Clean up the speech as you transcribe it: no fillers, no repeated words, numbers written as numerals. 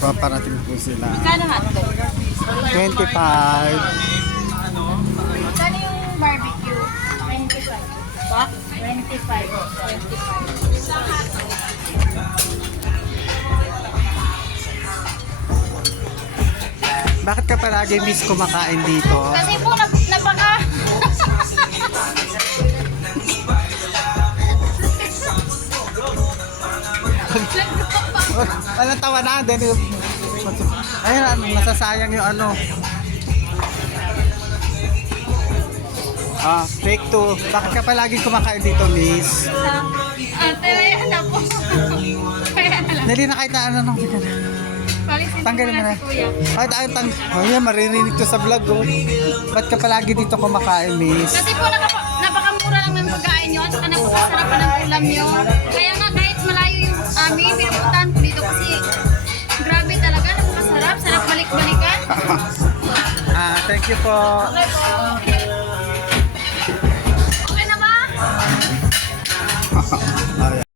Paparating po sila. Magkano hotdog? 25. Magkano yung barbecue? 25. Ba? 25. 25. Bakit ka palagi miss kumakain dito? Kasi po, napaka... Anong tawa na din? Ayun, masasayang yung ano. Take two. Bakit ka palagi kumakain dito, miss? Kaya na po. Kaya na lang. Dali na kahit na ano nung Palisin tanggalin mo na. si kuya. Ay, maririnig to sa vlog, oh. Ba't ka palagi dito kumakain, miss? Kasi po, napakamura lang ng pagkain yun. Saka napakasarap pa ng ulam yun. Kaya nga, kahit malayo yung amin, pinupuntahan ko dito kasi grabe talaga, napakasarap. Sarap balik-balikan. Thank you po. Okay po.